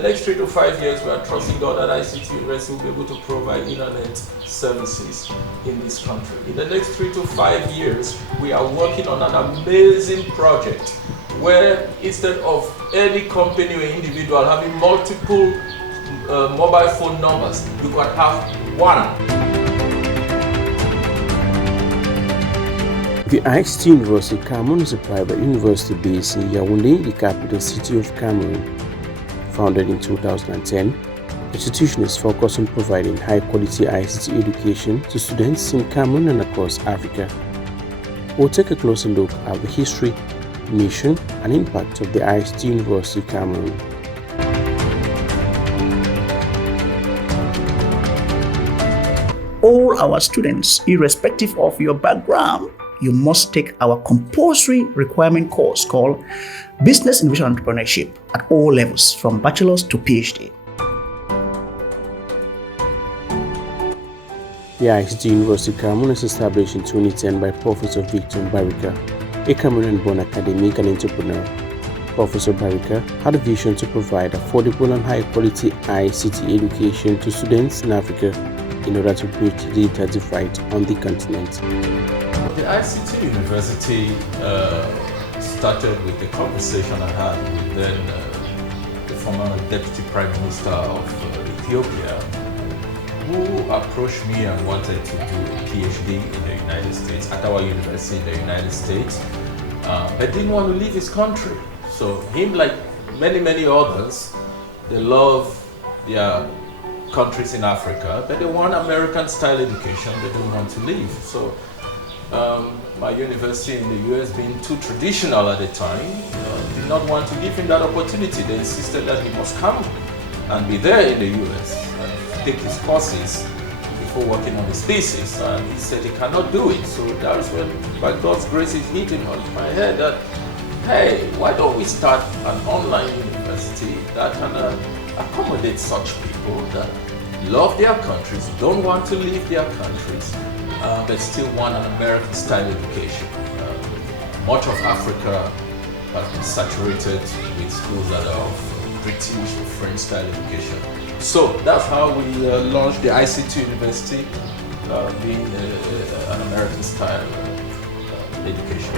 the next 3 to 5 years, we are trusting God that ICT University will be able to provide internet services in this country. In the next 3 to 5 years, we are working on an amazing project where instead of any company or individual having multiple mobile phone numbers, you can have one. The ICT University Cameroon is a private university based in Yaoundé, the capital city of Cameroon. Founded in 2010, the institution is focused on providing high-quality ICT education to students in Cameroon and across Africa. We'll take a closer look at the history, mission, and impact of the ICT University Cameroon. All our students, irrespective of your background, you must take our compulsory requirement course called Business Innovation Entrepreneurship at all levels, from bachelor's to PhD. The ICT University Cameroon is established in 2010 by Professor Victor Barika, a Cameroon-born academic and entrepreneur. Professor Barika had a vision to provide affordable and high-quality ICT education to students in Africa in order to bridge the data divide on the continent. The ICT University started with a conversation I had with then the former Deputy Prime Minister of Ethiopia, who approached me and wanted to do a PhD in the United States, at our university in the United States, but didn't want to leave his country. So him, like many others, they love their countries in Africa, but they want American-style education. They don't want to leave. So my university in the US, being too traditional at the time, did not want to give him that opportunity. They insisted that he must come and be there in the US and take his courses before working on his thesis. And he said he cannot do it. So that was when, by God's grace, it hit him on my head that, hey, why don't we start an online university that can accommodate such people that love their countries, don't want to leave their countries, but still want an American-style education. Much of Africa has been saturated with schools that are of British or French-style education. So that's how we launched the ICT University, being an American-style education.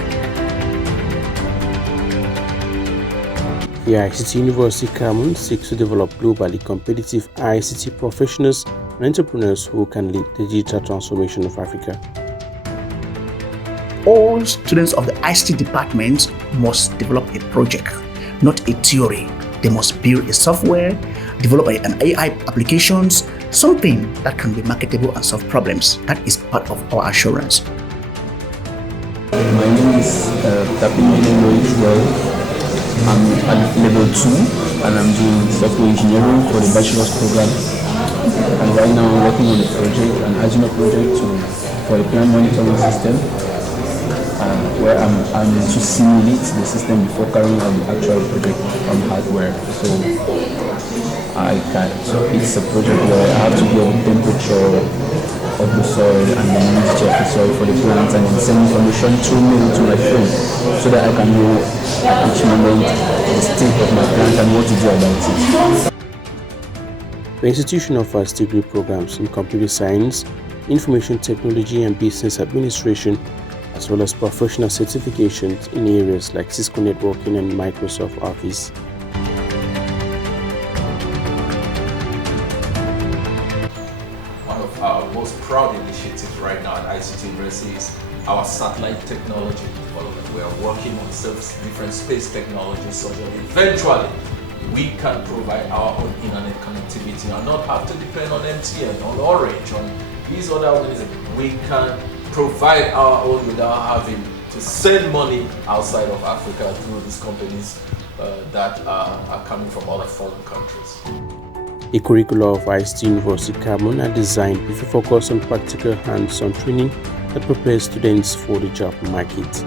The ICT University Cameroon seeks to develop globally competitive ICT professionals and entrepreneurs who can lead the digital transformation of Africa. All students of the ICT department must develop a project, not a theory. They must build a software, develop an AI applications, something that can be marketable and solve problems. That is part of our assurance. My name is Tapin. I'm at level 2 and I'm doing software engineering for the bachelor's program. And right now I'm working on a project, an Agile project for a plant monitoring system, where I'm to simulate the system before carrying out the actual project on hardware. So it's a project where I have to get the temperature of the soil and the moisture of the soil for the plants, and then send information through mail to my phone so that I can know at each moment the state of my plant and what to do about it. The institution offers degree programs in computer science, information technology and business administration, as well as professional certifications in areas like Cisco networking and Microsoft Office. Our most proud initiative right now at ICT University is our satellite technology development. We are working on different space technologies so that eventually we can provide our own internet connectivity and not have to depend on MTN, on Orange, on these other organizations. We can provide our own without having to send money outside of Africa through these companies that are coming from other foreign countries. The curricula of ICT University Cameroon are designed with a focus on practical hands-on training that prepares students for the job market.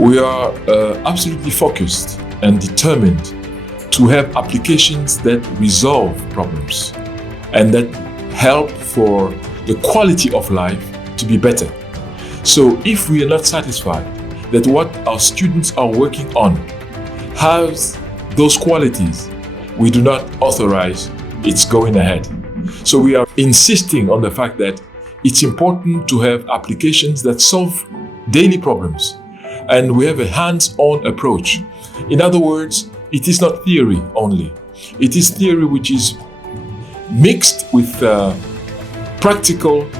We are absolutely focused and determined to have applications that resolve problems and that help for the quality of life to be better. So if we are not satisfied that what our students are working on has those qualities, we do not authorize its going ahead. So we are insisting on the fact that it's important to have applications that solve daily problems, and we have a hands-on approach. In other words, it is not theory only. It is theory which is mixed with practical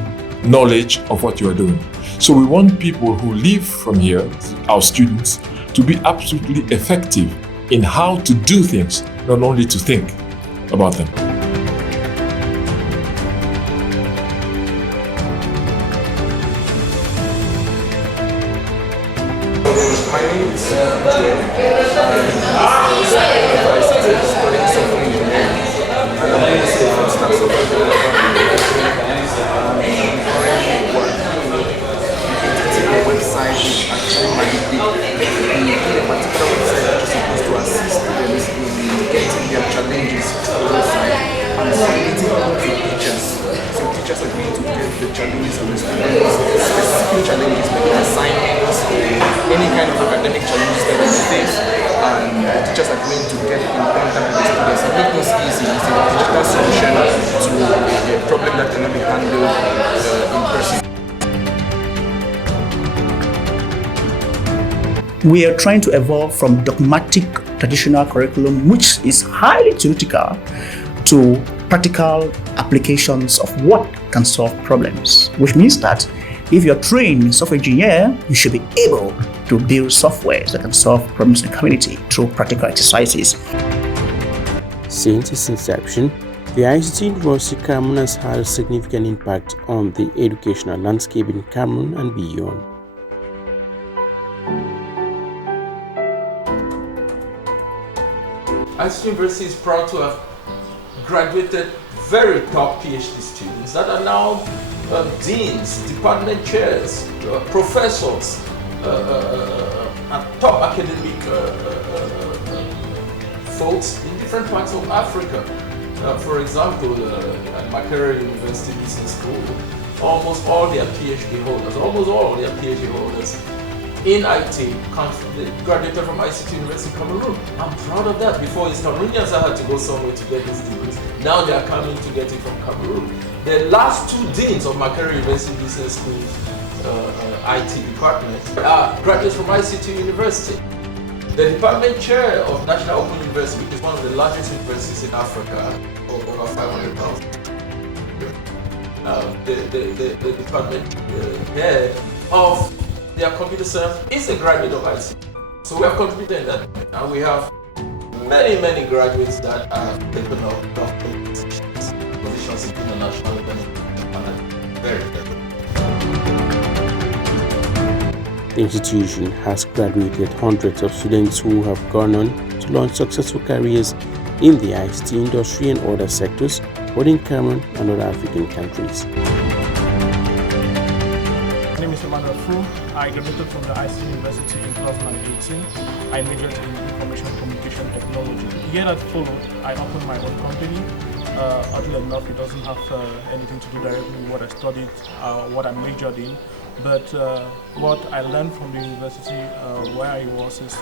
knowledge of what you are doing. So we want people who live from here, our students, to be absolutely effective in how to do things, not only to think about them. My name is studying software engineering, and I'm also a full-stack software developer. The website is actually my degree. The particular website is supposed to assist students in getting their challenges to the website and submitting them to teachers. So teachers are going to get the challenges of the students, specific challenges like assignments, any kind of academic challenges that they face, and teachers are going to get in contact with the students and make this easy. It's a digital solution to a problem that cannot be handled in person. We are trying to evolve from dogmatic traditional curriculum, which is highly theoretical, to practical applications of what can solve problems, which means that if you're trained in software engineer, you should be able to build software that can solve problems in the community through practical exercises. Since its inception, the ICT University Cameroon has had a significant impact on the educational landscape in Cameroon and beyond. ICT University is proud to have graduated very top PhD students that are now deans, department chairs, professors, and top academic folks in different parts of Africa. For example, at Makerere University Business School, almost all their PhD holders in IT graduated from ICT University Cameroon. I'm proud of that. Before, it's Cameroonians that had to go somewhere to get these degrees. Now they are coming to get it from Cameroon. The last two deans of Makerere University Business School IT department are graduates from ICT University. The department chair of National Open University, which is one of the largest universities in Africa, over 500,000. The department head of their computer science is a graduate of ICT. So we have contributed in that, and we have many graduates that are taken up government positions in international organizations, and are very good. The institution has graduated hundreds of students who have gone on to launch successful careers in the ICT industry and other sectors, both in Cameroon and other African countries. My name is I graduated from the ICT University in 2018. I majored in information communication technology. The year that followed, I opened my own company. Oddly enough, it doesn't have anything to do directly with what I studied, what I majored in. But what I learned from the university where I was is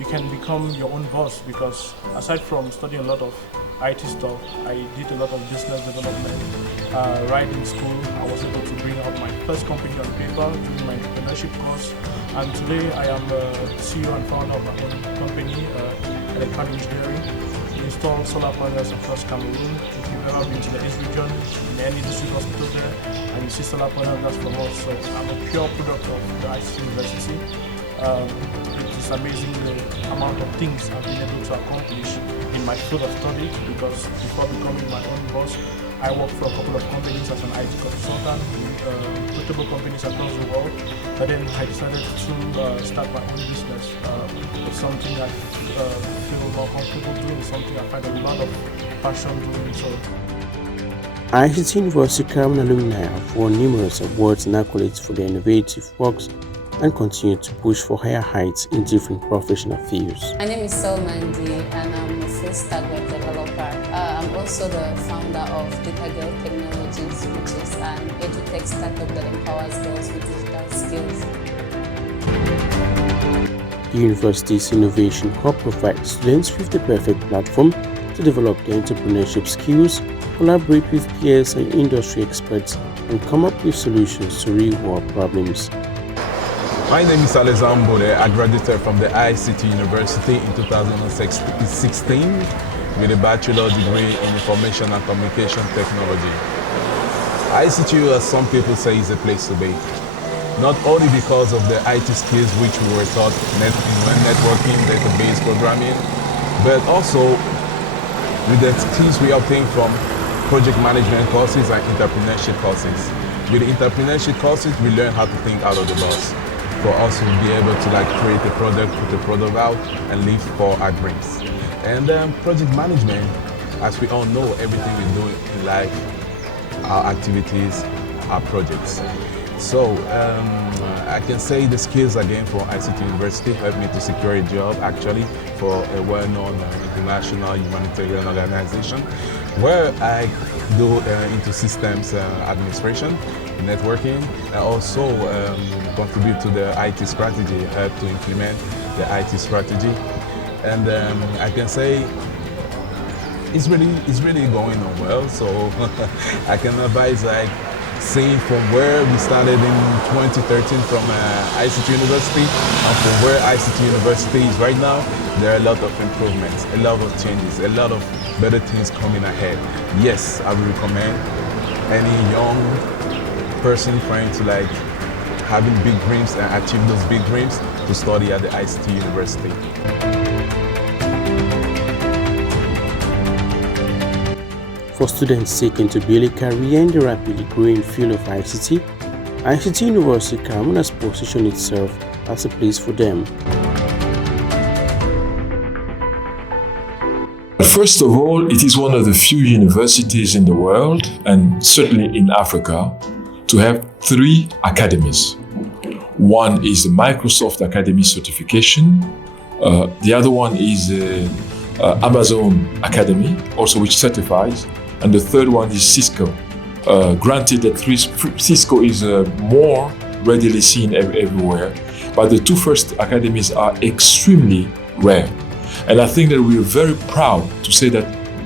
you can become your own boss, because aside from studying a lot of IT stuff, I did a lot of business development. Right in school, I was able to bring out my first company on paper during my entrepreneurship course. And today I am the CEO and founder of my own company, Electronic Engineering. We install solar panels across Cameroon. If you've ever been to the East region, in any district hospital there, and you see solar panels, that's from us. So I'm a pure product of the ICT University. It is amazing the amount of things I've been able to accomplish in my field of study, because before becoming my own boss, I worked for a couple of companies as an IT consultant, notable companies across the world. But then I decided to start my own business. It's something I feel more comfortable doing, it's something I find a lot of passion doing. So ICT University Cameroon alumni have won numerous awards and accolades for their innovative works and continue to push for higher heights in different professional fields. My name is Selmandi and I'm a full-stack web developer. I'm also the founder of Data Girl Technologies, which is an edutech startup that empowers girls with digital skills. The university's Innovation Hub provides students with the perfect platform to develop their entrepreneurship skills, collaborate with peers and industry experts, and come up with solutions to real-world problems. My name is Alexandre Bode. I graduated from the ICT University in 2016 with a bachelor degree in Information and Communication Technology. ICT, as some people say, is a place to be. Not only because of the IT skills which we were taught, networking, database programming, but also with the skills we obtain from project management courses and entrepreneurship courses. With the entrepreneurship courses, we learn how to think out of the box for us to be able to create a product, put a product out, and live for our dreams. And project management, as we all know, everything we do in life, our activities, our projects. So I can say the skills I gained from ICT University helped me to secure a job actually for a well-known international humanitarian organization where I do into systems administration, networking, and also contribute to the IT strategy, help to implement the IT strategy. And I can say it's really going on well. So I can advise seeing from where we started in 2013 from ICT University and from where ICT University is right now, there are a lot of improvements, a lot of changes, a lot of better things coming ahead. Yes, I would recommend any young person trying to having big dreams and achieve those big dreams to study at the ICT University. For students seeking to build a career in the rapidly growing field of ICT, ICT University Cameroon has positioned itself as a place for them. First of all, it is one of the few universities in the world, and certainly in Africa, to have 3 academies. One is the Microsoft Academy certification. The other one is Amazon Academy, also which certifies. And the third one is Cisco. Granted that Cisco is more readily seen everywhere, but the 2 first academies are extremely rare. And I think that we are very proud to say that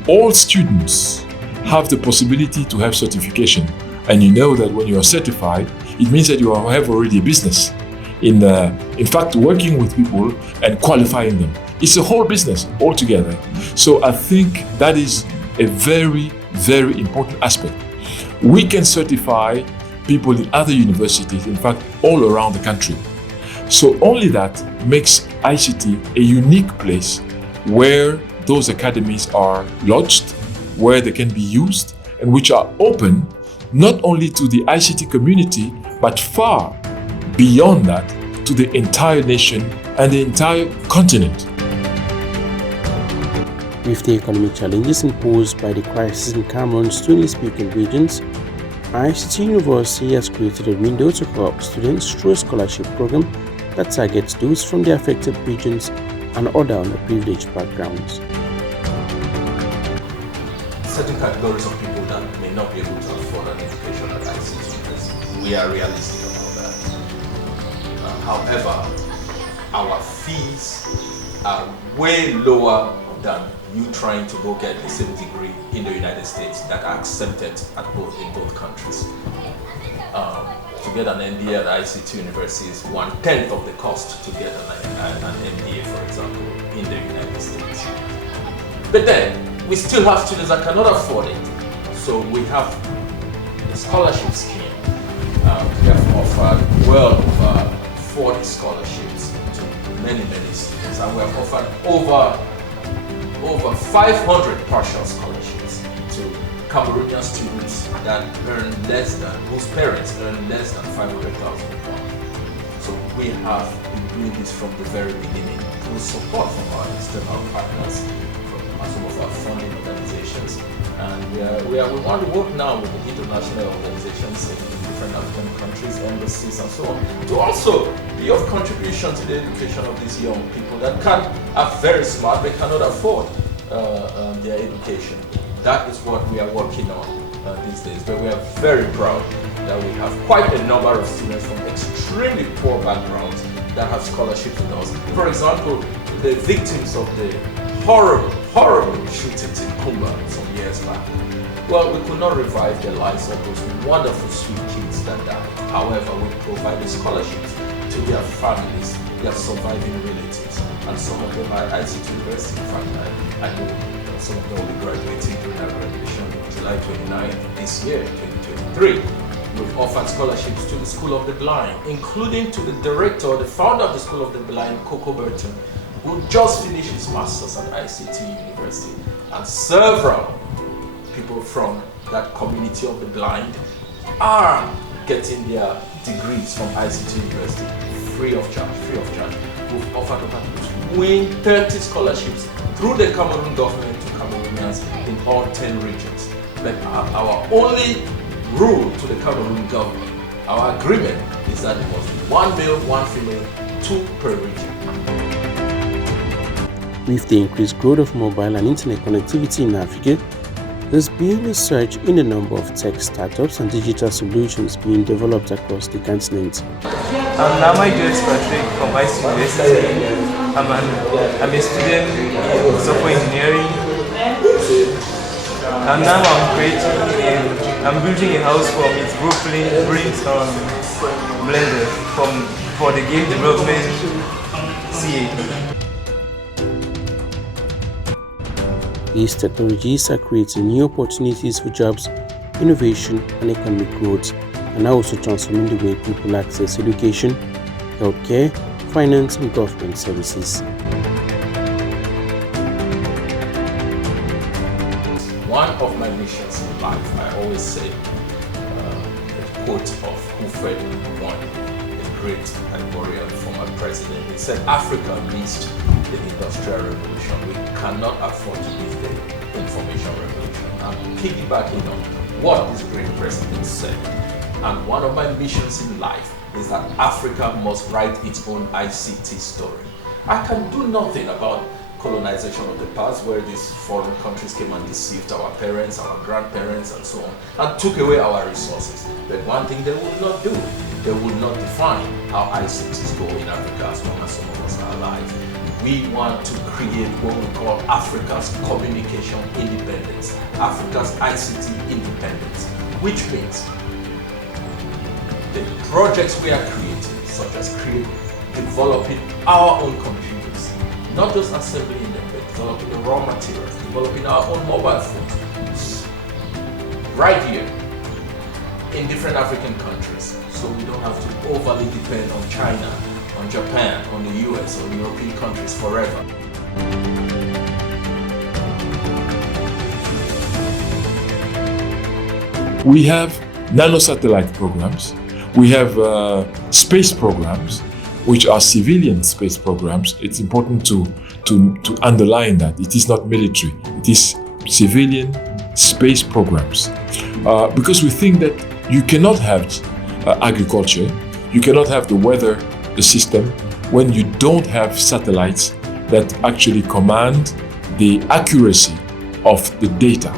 all students have the possibility to have certification. And you know that when you are certified, it means that you have already a business. In fact, working with people and qualifying them. It's a whole business altogether. So I think that is a very, very important aspect. We can certify people in other universities, in fact, all around the country. So only that makes ICT a unique place where those academies are lodged, where they can be used, and which are open not only to the ICT community, but far beyond that to the entire nation and the entire continent. With the economic challenges imposed by the crisis in Cameroon's 20 speaking regions, ICT University has created a window to help students through a scholarship program that targets those from the affected regions and other underprivileged backgrounds. Certain categories of people that may not be able to afford an education at ICT University, we are realistic about that. However, our fees are way lower than you trying to go get the same degree in the United States that are accepted in both countries. To get an MBA at ICT University is 1/10 of the cost to get an MBA, for example, in the United States. But then, we still have students that cannot afford it. So we have a scholarship scheme. We have offered well over 40 scholarships to many students, and we have offered over 500 partial scholarships to Cameroonian students that earn less than, whose parents earn less than 500,000 pounds. So we have been doing this from the very beginning through support from our external partners, from some of our funding organizations, and we want to work now with the international organizations in different African countries, embassies, and so on, to also be of contribution to the education of these young people that are very smart but cannot afford their education. That is what we are working on these days. But we are very proud that we have quite a number of students from extremely poor backgrounds that have scholarships with us. For example, the victims of the horrible shootings in Kumba some years back. Well, we could not revive the lives of those wonderful, sweet kids that died. However, we provided scholarships to their families, their surviving relatives, and some of them are ICT University. In fact, I know some of them will be graduating during our graduation July 29th this year, 2023. We've offered scholarships to the School of the Blind, including to the director, the founder of the School of the Blind, Coco Burton, who just finished his master's at ICT University, and several people from that community of the blind are getting their degrees from ICT University free of charge. We've offered over 30 scholarships through the Cameroon government to Cameroonians in all 10 regions. But our only rule to the Cameroon government, our agreement is that it must be 1 male, 1 female, 2 per region. With the increased growth of mobile and internet connectivity in Africa, there's been a surge in the number of tech startups and digital solutions being developed across the continent. I'm Namai Joyce Patrick from ICT University. I'm a student in software engineering. And now I'm building a house from its blueprint blender for the game development CA. These technologies are creating new opportunities for jobs, innovation, and economic growth, and are also transforming the way people access education, healthcare, finance, and government services. One of my missions in life, I always say, a quote of Hufred One, the great Ivorian former president. He said, Africa missed the Industrial Revolution. We cannot afford to miss the Information Revolution. I'm piggybacking on what this great president said. And one of my missions in life is that Africa must write its own ICT story. I can do nothing about colonization of the past, where these foreign countries came and deceived our parents, our grandparents, and so on, and took away our resources. But one thing they will not do, they will not define how ICTs go in Africa as long as some of us are alive. We want to create what we call Africa's communication independence, Africa's ICT independence, which means the projects we are creating, such as developing our own computers, not just assembling them, but developing the raw materials, developing our own mobile phones, right here in different African countries, so we don't have to overly depend on China, on Japan, on the US, or European countries forever. We have nanosatellite programs. We have space programs, which are civilian space programs. It's important to underline that. It is not military. It is civilian space programs. Because we think that you cannot have agriculture, you cannot have the weather, the system, when you don't have satellites that actually command the accuracy of the data.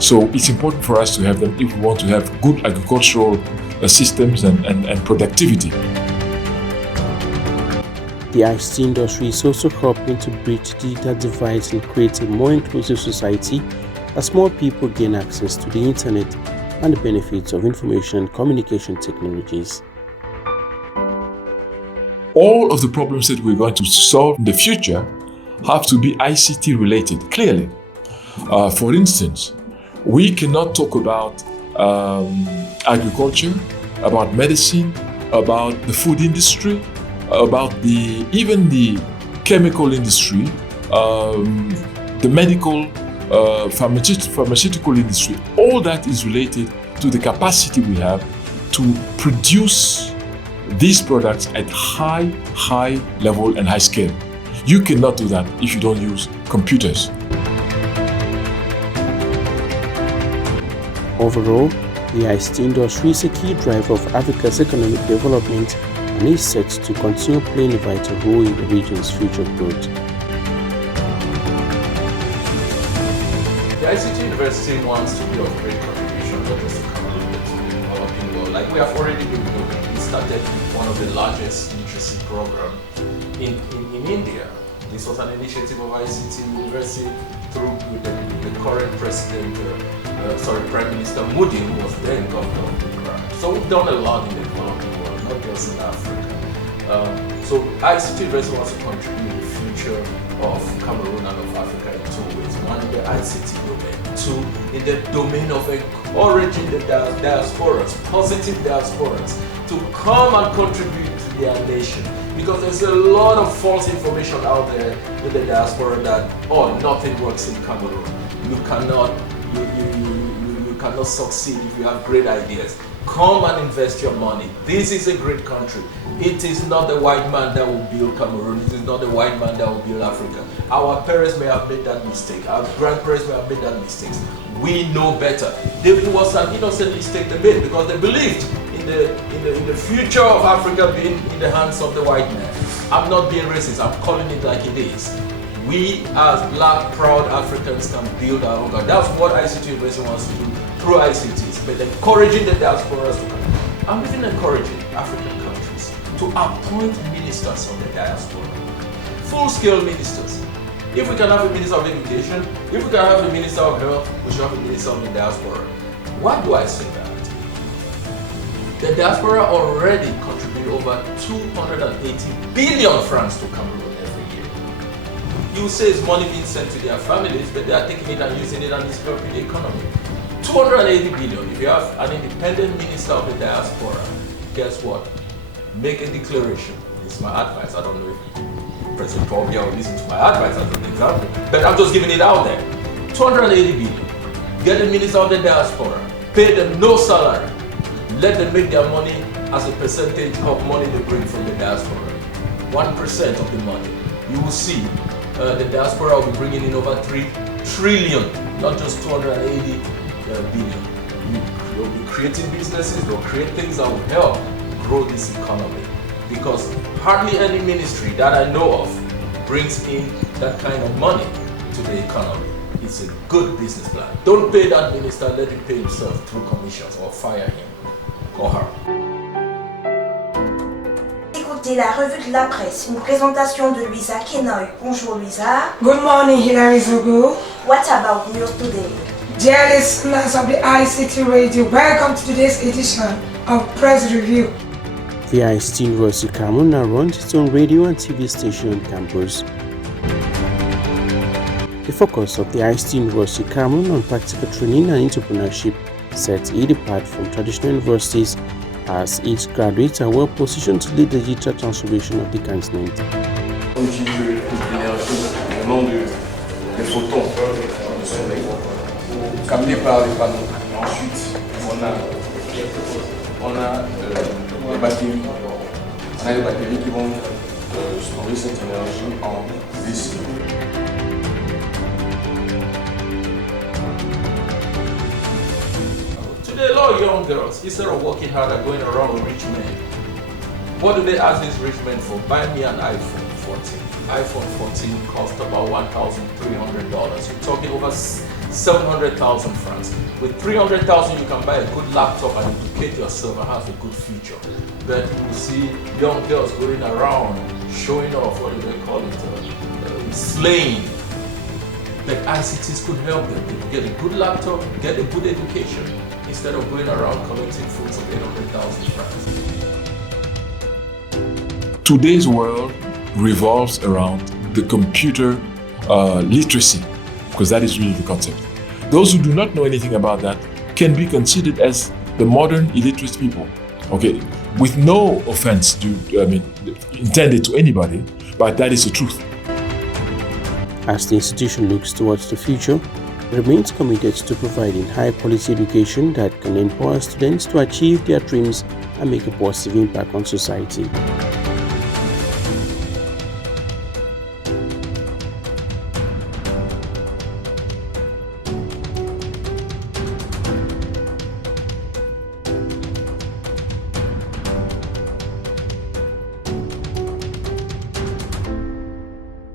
So it's important for us to have them if we want to have good agricultural systems and productivity. The ICT industry is also helping to bridge digital divides and create a more inclusive society as more people gain access to the internet and the benefits of information and communication technologies. All of the problems that we're going to solve in the future have to be ICT related, clearly. For instance, we cannot talk about agriculture, about medicine, about the food industry, about even the chemical industry, the medical, pharmaceutical industry. All that is related to the capacity we have to produce these products at high level and high scale. You cannot do that if you don't use computers. Overall, the ICT industry is a key driver of Africa's economic development and is set to continue playing a vital role in the region's future growth. The ICT University wants to be of great contribution, not just to Cameroon, but to the developing world. Like we have already been doing. We started with one of the largest literacy program in India. This was an initiative of ICT University through the current president, Prime Minister Modi, who was then governor of Gujarat. So we've done a lot in the developing world, not just in Africa. So ICT University wants to contribute to the future of Cameroon and of Africa in two ways. One, in the ICT domain. Two, in the domain of encouraging the diasporas, positive diasporas, to come and contribute to their nation. Because there's a lot of false information out there in the diaspora that, oh, nothing works in Cameroon. You cannot succeed if you have great ideas. Come and invest your money. This is a great country. It is not the white man that will build Cameroon. It is not the white man that will build Africa. Our parents may have made that mistake. Our grandparents may have made that mistake. We know better. It was an innocent mistake they made because they believed in the future of Africa being in the hands of the white man. I'm not being racist. I'm calling it like it is. We as black, proud Africans can build our own country. That's what ICT University wants to do through ICTs, but encouraging the diasporas to come. I'm even encouraging African countries to appoint ministers of the diaspora, full-scale ministers. If we can have a minister of education, if we can have a minister of health, we should have a minister of the diaspora. Why do I say that? The diaspora already contribute over 280 billion francs to Cameroon every year. You say it's money being sent to their families, but they are taking it and using it and it's helping the economy. 280 billion. If you have an independent minister of the diaspora, guess what? Make a declaration. It's my advice. I don't know if President Paul Biya will listen to my advice as an example, but I'm just giving it out there. 280 billion. Get the minister of the diaspora. Pay them no salary. Let them make their money as a percentage of money they bring from the diaspora. 1% of the money. You will see the diaspora will be bringing in over 3 trillion, not just 280 billion. You'll be creating businesses, they'll create things that will help grow this economy. Because hardly any ministry that I know of brings in that kind of money to the economy. It's a good business plan. Don't pay that minister, let him pay himself through commissions or fire him or her. Écoutez la revue de la presse, une présentation de Louisa Kenoy. Bonjour Louisa. Good morning, Hilary Zogo. What about news today? Dear listeners of the ICT Radio, welcome to today's edition of Press Review. The ICT University Cameroon now runs its own radio and TV station on campus. The focus of the ICT University Cameroon on practical training and entrepreneurship sets it apart from traditional universities as its graduates are well positioned to lead the digital transformation of the continent. Des photons du soleil, captés par les panneaux. Ensuite, on a les batteries. On a les batteries qui vont stocker cette énergie en DC. Today, a lot of young girls, instead of working hard and going around with rich men, what do they ask these rich men for? Buy me an iPhone 14. iPhone 14 cost about $1,300. You're talking over 700,000 francs. With 300,000, you can buy a good laptop and educate yourself and have a good future. But you see young girls going around showing off, what do they call it, slaying. But ICTs could help them. They could get a good laptop, get a good education, instead of going around collecting fruits of 800,000 francs. Today's world revolves around the computer literacy, because that is really the concept. Those who do not know anything about that can be considered as the modern illiterate people. Okay, with no offense intended to anybody, but that is the truth. As the institution looks towards the future, it remains committed to providing high-quality education that can empower students to achieve their dreams and make a positive impact on society.